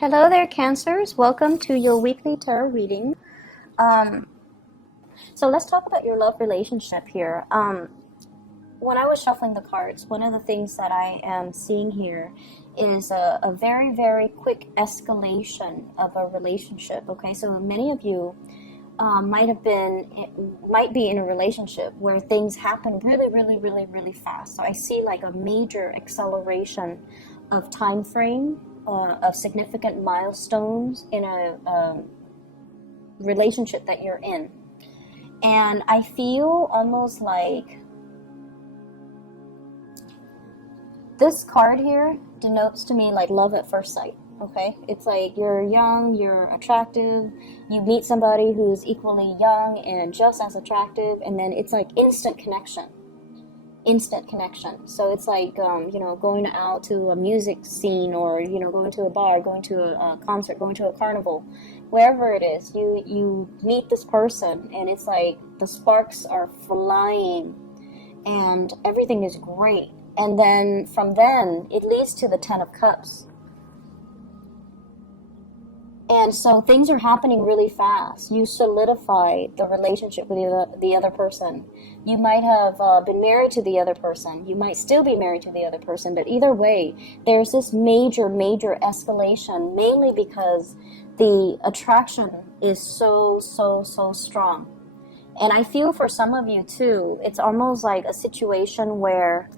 Hello there, Cancers. Welcome to your weekly tarot reading. Um, so let's talk about your love relationship here. When I was shuffling the cards, one of the things that I am seeing here is a very, very quick escalation of a relationship. Okay, so many of you might be in a relationship where things happen really, really, really, really fast. So I see like a major acceleration of time frame, of significant milestones in a relationship that you're in. And I feel almost like this card here denotes to me like love at first sight. Okay, it's like you're young, you're attractive, you meet somebody who's equally young and just as attractive, and then it's like instant connection. So it's like going out to a music scene, or going to a bar, going to a concert, going to a carnival, wherever it is. You meet this person and it's like the sparks are flying and everything is great, and then from then it leads to the 10 of Cups. And so things are happening really fast. You solidify the relationship with the other person. You might have been married to the other person. You might still be married to the other person. But either way, there's this major, major escalation, mainly because the attraction is so, so, so strong. And I feel for some of you too, it's almost like a situation where,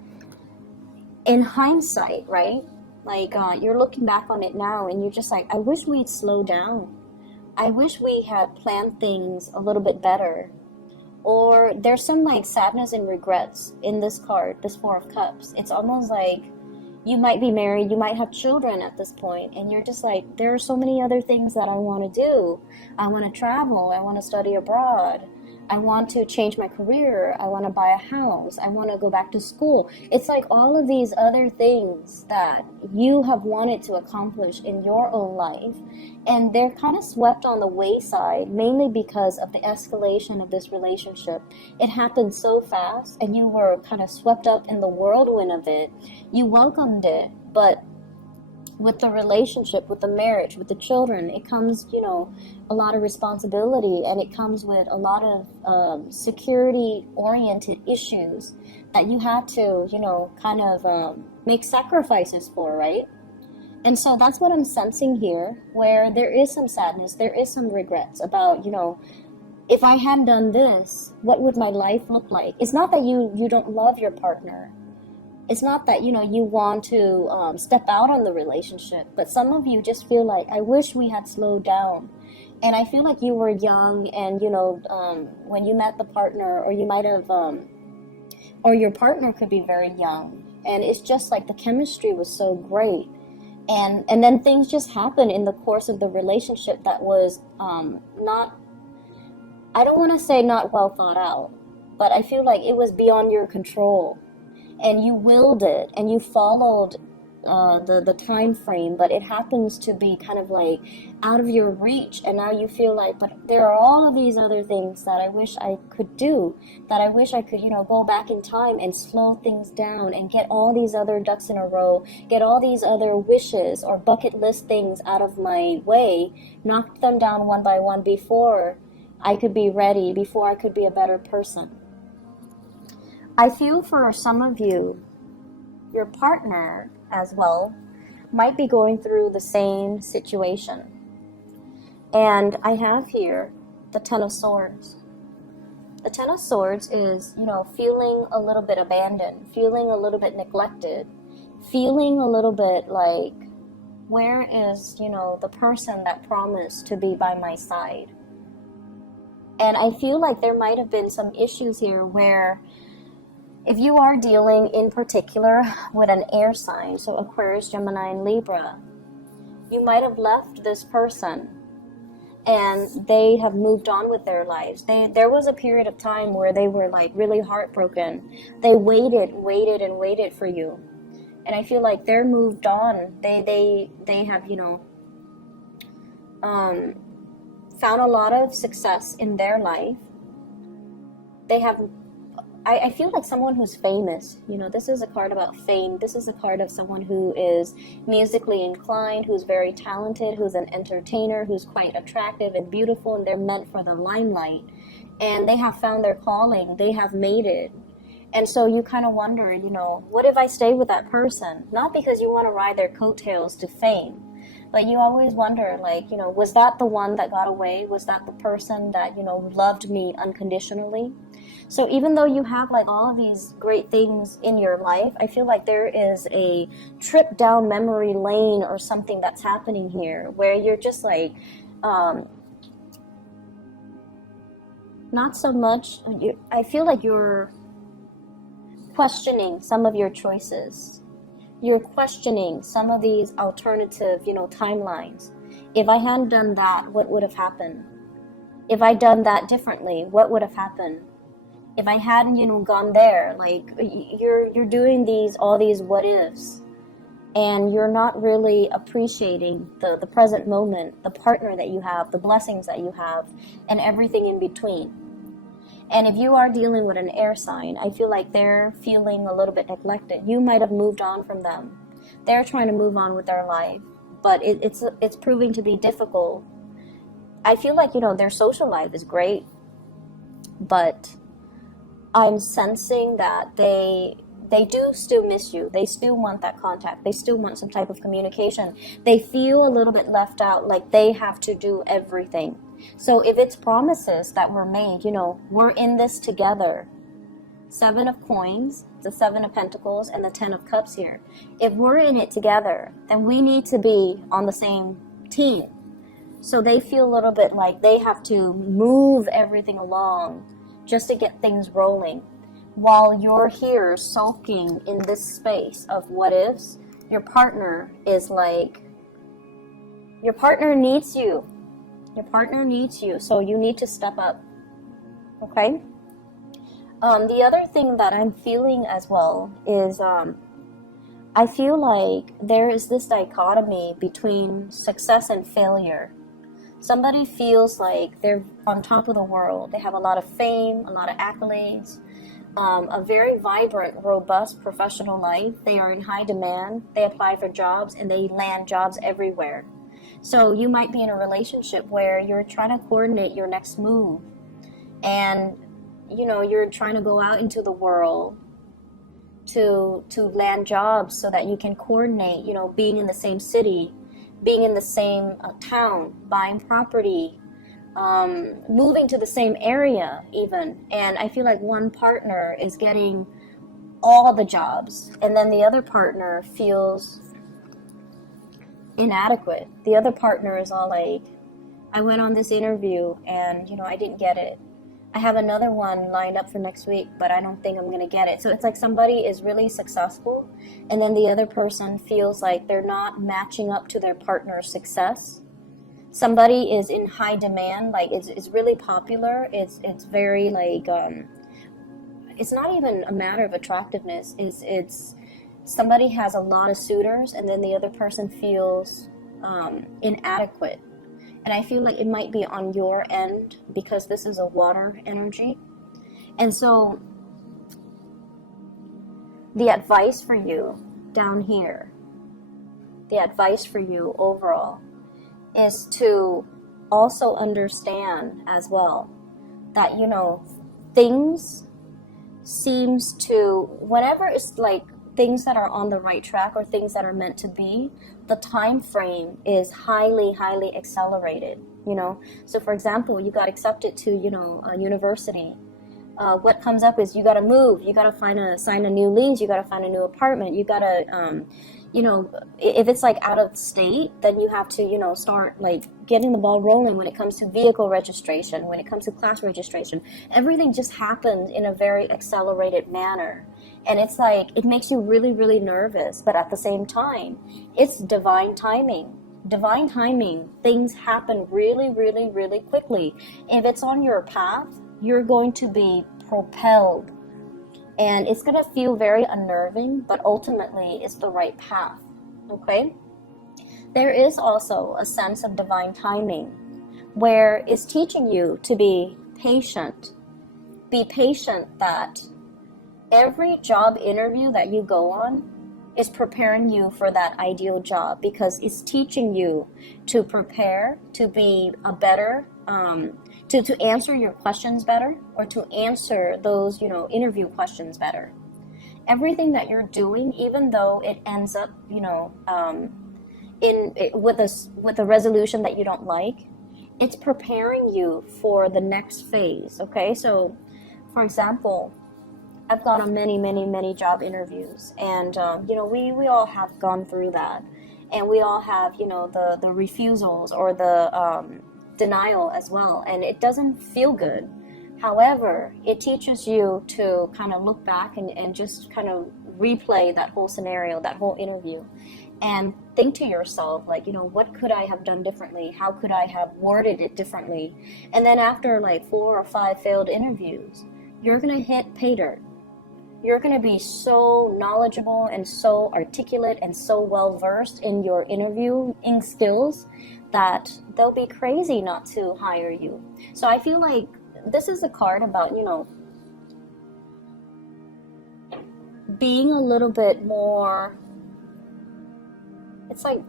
in hindsight, right? Like, you're looking back on it now and you're just like, I wish we'd slow down. I wish we had planned things a little bit better. Or there's some like sadness and regrets in this card, this Four of Cups. It's almost like you might be married, you might have children at this point, and you're just like, there are so many other things that I want to do. I want to travel, I want to study abroad. I want to change my career. I want to buy a house. I want to go back to school. It's like all of these other things that you have wanted to accomplish in your own life, and they're kind of swept on the wayside, mainly because of the escalation of this relationship. It happened so fast, and you were kind of swept up in the whirlwind of it. You welcomed it, but with the relationship, with the marriage, with the children, it comes, a lot of responsibility, and it comes with a lot of security-oriented issues that you had to, kind of make sacrifices for, right? And so that's what I'm sensing here, where there is some sadness, there is some regrets about, if I had done this, what would my life look like? It's not that you don't love your partner. It's not that, you want to step out on the relationship, but some of you just feel like, I wish we had slowed down. And I feel like you were young, and, when you met the partner, or you might have, or your partner could be very young. And it's just like the chemistry was so great. And then things just happened in the course of the relationship that was not, I don't want to say not well thought out, but I feel like it was beyond your control. And you willed it, and you followed the time frame, but it happens to be kind of like out of your reach, and now you feel like, but there are all of these other things that I wish I could do, that I wish I could, go back in time and slow things down and get all these other ducks in a row, get all these other wishes or bucket list things out of my way, knock them down one by one before I could be ready, before I could be a better person. I feel for some of you, your partner as well might be going through the same situation. And I have here the Ten of Swords. The Ten of Swords is, feeling a little bit abandoned, feeling a little bit neglected, feeling a little bit like, where is, the person that promised to be by my side? And I feel like there might have been some issues here where, if you are dealing in particular with an air sign, so Aquarius, Gemini, and Libra, you might have left this person and they have moved on with their lives. There was a period of time where they were like really heartbroken. They waited for you. And I feel like they're moved on. They have, found a lot of success in their life. They have I feel like someone who's famous. You know, this is a card about fame. This is a card of someone who is musically inclined, who's very talented, who's an entertainer, who's quite attractive and beautiful, and they're meant for the limelight. And they have found their calling. They have made it. And so you kind of wonder, you know, what if I stay with that person? Not because you want to ride their coattails to fame, but you always wonder, like, you know, was that the one that got away? Was that the person that, you know, loved me unconditionally? So even though you have like all of these great things in your life, I feel like there is a trip down memory lane or something that's happening here where you're just like, not so much, I feel like you're questioning some of your choices. You're questioning some of these alternative, you know, timelines. If I hadn't done that, what would have happened? If I'd done that differently, what would have happened? If I hadn't, you know, gone there, like you're doing all these what ifs, and you're not really appreciating the present moment, the partner that you have, the blessings that you have, and everything in between. And if you are dealing with an air sign, I feel like they're feeling a little bit neglected. You might have moved on from them. They're trying to move on with their life, but it's proving to be difficult. I feel like, you know, their social life is great, but I'm sensing that they do still miss you. They still want that contact. They still want some type of communication. They feel a little bit left out, like they have to do everything. So if it's promises that were made, you know, we're in this together. 7 of coins, the 7 of pentacles, and the 10 of cups here. If we're in it together, then we need to be on the same team. So they feel a little bit like they have to move everything along just to get things rolling. While you're here sulking in this space of what ifs, your partner is like, your partner needs you. Your partner needs you, so you need to step up. Okay? The other thing that I'm feeling as well is I feel like there is this dichotomy between success and failure. Somebody feels like they're on top of the world. They have a lot of fame, a lot of accolades, a very vibrant, robust professional life. They are in high demand. They apply for jobs and they land jobs everywhere. So you might be in a relationship where you're trying to coordinate your next move, and you know, you're trying to go out into the world to land jobs so that you can coordinate, you know, being in the same city, being in the same town, buying property, moving to the same area even. And I feel like one partner is getting all the jobs, and then the other partner feels inadequate. The other partner is all like, I went on this interview and, you know, I didn't get it. I have another one lined up for next week, but I don't think I'm going to get it. So it's like somebody is really successful, and then the other person feels like they're not matching up to their partner's success. Somebody is in high demand, like it's really popular. It's very like, it's not even a matter of attractiveness. It's somebody has a lot of suitors, and then the other person feels inadequate. And I feel like it might be on your end because this is a water energy. And so the advice for you down here, the advice for you overall, is to also understand as well that, you know, things seems to, whenever it's like things that are on the right track or things that are meant to be, the time frame is highly accelerated, you know. So for example, you got accepted to, you know, a university. What comes up is you got to move, you got to sign a new lease, you got to find a new apartment, you got to you know, if it's like out of state, then you have to, you know, start like getting the ball rolling when it comes to vehicle registration, when it comes to class registration. Everything just happens in a very accelerated manner. And it's like, it makes you really nervous, but at the same time, it's divine timing. Divine timing, things happen really quickly. If it's on your path, you're going to be propelled. And it's going to feel very unnerving, but ultimately it's the right path, okay? There is also a sense of divine timing where it's teaching you to be patient. Be patient that Every job interview that you go on is preparing you for that ideal job, because it's teaching you to prepare, to be a better, to answer your questions better, or to answer those, interview questions better. Everything that you're doing, even though it ends up, with a resolution that you don't like, it's preparing you for the next phase. Okay, so for example, I've gone on many job interviews, and we all have gone through that, and we all have the refusals or the denial as well, and it doesn't feel good. However, it teaches you to kind of look back and just kind of replay that whole scenario, that whole interview, and think to yourself, like, what could I have done differently? How could I have worded it differently? And then after like 4 or 5 failed interviews, you're going to hit pay dirt. You're going to be so knowledgeable and so articulate and so well versed in your interviewing skills that they'll be crazy not to hire you. So I feel like this is a card about, being a little bit more, it's like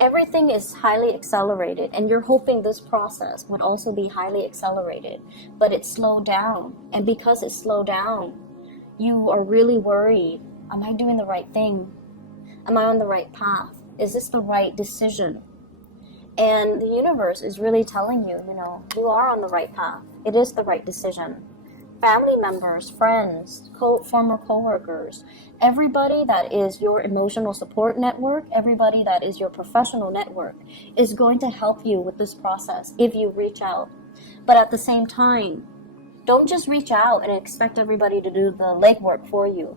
everything is highly accelerated, and you're hoping this process would also be highly accelerated, but it's slowed down. And because it's slowed down, you are really worried. Am I doing the right thing? Am I on the right path? Is this the right decision? And the universe is really telling you, you are on the right path. It is the right decision. Family members, friends, former coworkers, everybody that is your emotional support network, everybody that is your professional network is going to help you with this process if you reach out. But at the same time, don't just reach out and expect everybody to do the legwork for you.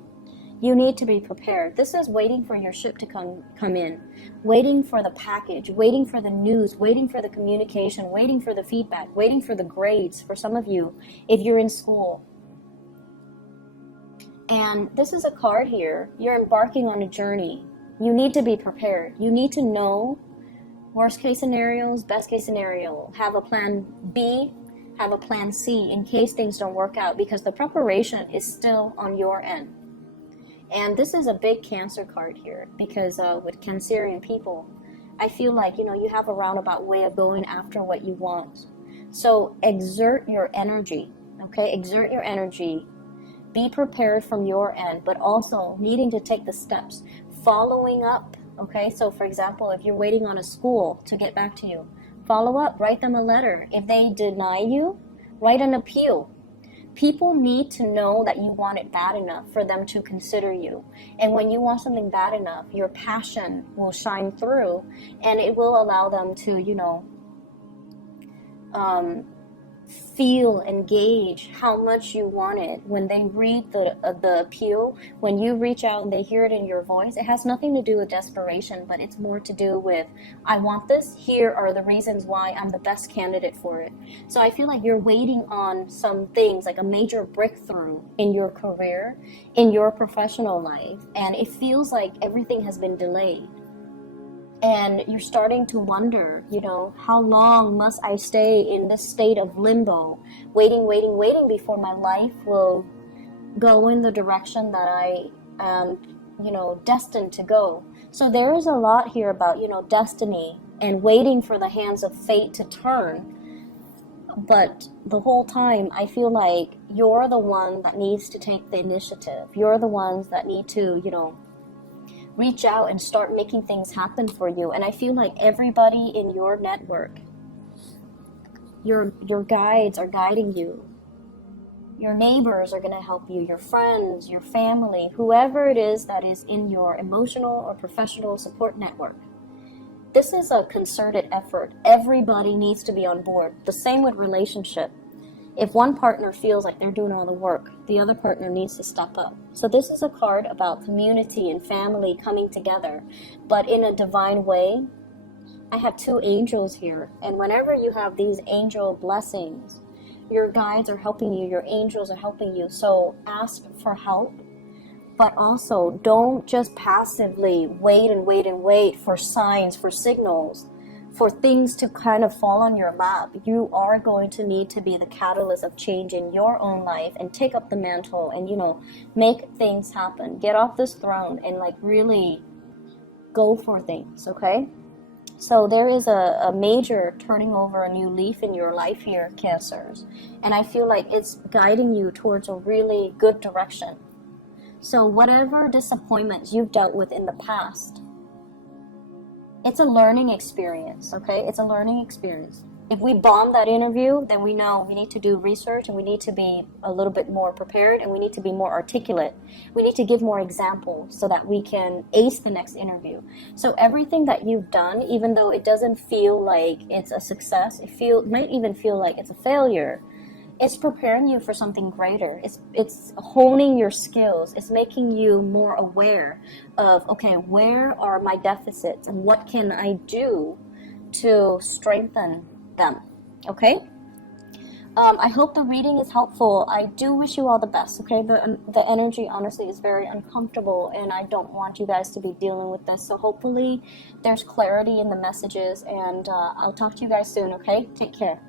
You need to be prepared. This is waiting for your ship to come in, waiting for the package, waiting for the news, waiting for the communication, waiting for the feedback, waiting for the grades for some of you if you're in school. And this is a card here. You're embarking on a journey. You need to be prepared. You need to know worst case scenarios, best case scenario. Have a plan B, have a plan C in case things don't work out, because the preparation is still on your end. And this is a big Cancer card here, because with Cancerian people, I feel like, you have a roundabout way of going after what you want. So exert your energy, okay? Exert your energy. Be prepared from your end, but also needing to take the steps, following up, okay? So for example, if you're waiting on a school to get back to you, follow up, write them a letter. If they deny you, write an appeal. People need to know that you want it bad enough for them to consider you. And when you want something bad enough, your passion will shine through, and it will allow them to, feel and gauge how much you want it. When they read the appeal, when you reach out and they hear it in your voice, it has nothing to do with desperation, but it's more to do with, I want this, here are the reasons why I'm the best candidate for it. So I feel like you're waiting on some things, like a major breakthrough in your career, in your professional life, and it feels like everything has been delayed. And you're starting to wonder, how long must I stay in this state of limbo, waiting before my life will go in the direction that I am, destined to go. So there is a lot here about, destiny and waiting for the hands of fate to turn. But the whole time, I feel like you're the one that needs to take the initiative. You're the ones that need to, reach out and start making things happen for you. And I feel like everybody in your network, your guides are guiding you. Your neighbors are going to help you, your friends, your family, whoever it is that is in your emotional or professional support network. This is a concerted effort. Everybody needs to be on board. The same with relationship. If one partner feels like they're doing all the work, the other partner needs to step up. So this is a card about community and family coming together, but in a divine way. I have 2 angels here, and whenever you have these angel blessings, your guides are helping you, your angels are helping you. So ask for help, but also don't just passively wait for signs, for signals, for things to kind of fall on your lap. You are going to need to be the catalyst of change in your own life and take up the mantle and, you know, make things happen. Get off this throne and like really go for things, okay? So there is a major turning over a new leaf in your life here, Cancers. And I feel like it's guiding you towards a really good direction. So whatever disappointments you've dealt with in the past, it's a learning experience, okay? It's a learning experience. If we bomb that interview, then we know we need to do research and we need to be a little bit more prepared and we need to be more articulate. We need to give more examples so that we can ace the next interview. So everything that you've done, even though it doesn't feel like it's a success, it might even feel like it's a failure, it's preparing you for something greater. It's honing your skills. It's making you more aware of, okay, where are my deficits and what can I do to strengthen them, okay? I hope the reading is helpful. I do wish you all the best, okay? The energy, honestly, is very uncomfortable, and I don't want you guys to be dealing with this. So hopefully there's clarity in the messages, and I'll talk to you guys soon, okay? Take care.